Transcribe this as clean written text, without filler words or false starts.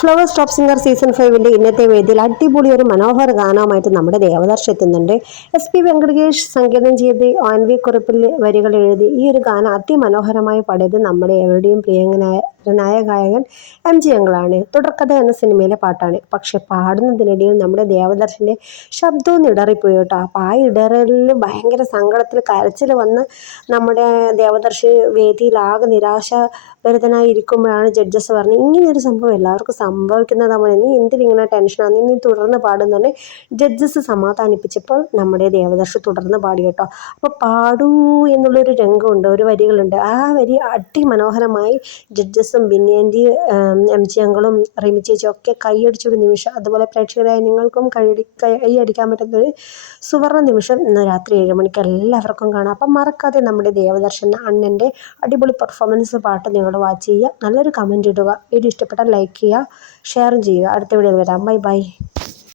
Flowers top singer season 5 ഇന്നത്തെ വേദിയിൽ അടിപൊളി ഒരു മനോഹര ഗാനവുമായിട്ട് നമ്മുടെ ദേവദർശ് എത്തുന്നുണ്ട്. SP വെങ്കടേഷ് സംഗീതം ചെയ്ത് ONV കുറിപ്പിൽ വരികൾ എഴുതി ഈ ഒരു ഗാനം അതിമനോഹരമായി പാടിയത് നമ്മുടെ എവരുടെയും പ്രിയങ്കനായ ഗായകൻ MG അങ്കിളാണ്. തുടർക്കഥ എന്ന സിനിമയിലെ പാട്ടാണ്. പക്ഷെ പാടുന്നതിനിടയിൽ നമ്മുടെ ദേവദർശിന്റെ ശബ്ദവും ഇടറിപ്പോയി കേട്ടോ. അപ്പോൾ ആ ഇടറലിൽ ഭയങ്കര സങ്കടത്തിൽ കരച്ചിൽ വന്ന് നമ്മുടെ ദേവദർശി വേദിയിലാകെ നിരാശാഭരിതനായി ഇരിക്കുമ്പോഴാണ് ജഡ്ജസ് പറഞ്ഞത്, ഇങ്ങനെയൊരു സംഭവം എല്ലാവർക്കും സംഭവിക്കുന്നതാണ്, നീ എന്തിനിങ്ങനെ ടെൻഷനാണ്, നീ തുടർന്ന് പാടുന്നതന്നെ ജഡ്ജസ് സമാധാനിപ്പിച്ചപ്പോൾ നമ്മുടെ ദേവദർശി തുടർന്ന് പാടി കേട്ടോ. അപ്പോൾ പാടൂ എന്നുള്ളൊരു രംഗമുണ്ട്, ഒരു വരികളുണ്ട്. ആ വരി അതിമനോഹരമായി ജഡ്ജസും ബിന്നിയൻ്റി MG അങ്കിളും റിമി ചേച്ചിയും ഒക്കെ കൈയടിച്ചൊരു നിമിഷം. അതുപോലെ പ്രേക്ഷകരായ നിങ്ങൾക്കും കൈയടിക്കാൻ പറ്റുന്നൊരു സുവർണ നിമിഷം ഇന്ന് രാത്രി 7 മണിക്ക് എല്ലാവർക്കും കാണാം. അപ്പം മറക്കാതെ നമ്മുടെ ദേവദർശൻ അണ്ണൻ്റെ അടിപൊളി പെർഫോമൻസ് പാട്ട് നിങ്ങൾ വാച്ച് ചെയ്യുക. നല്ലൊരു കമൻറ്റ് ഇടുക. വീഡിയോ ഇഷ്ടപ്പെട്ടാൽ ലൈക്ക് ചെയ്യുക, ഷെയറും ചെയ്യുക. അടുത്ത വീഡിയോയിൽ വരാം. Bye bye.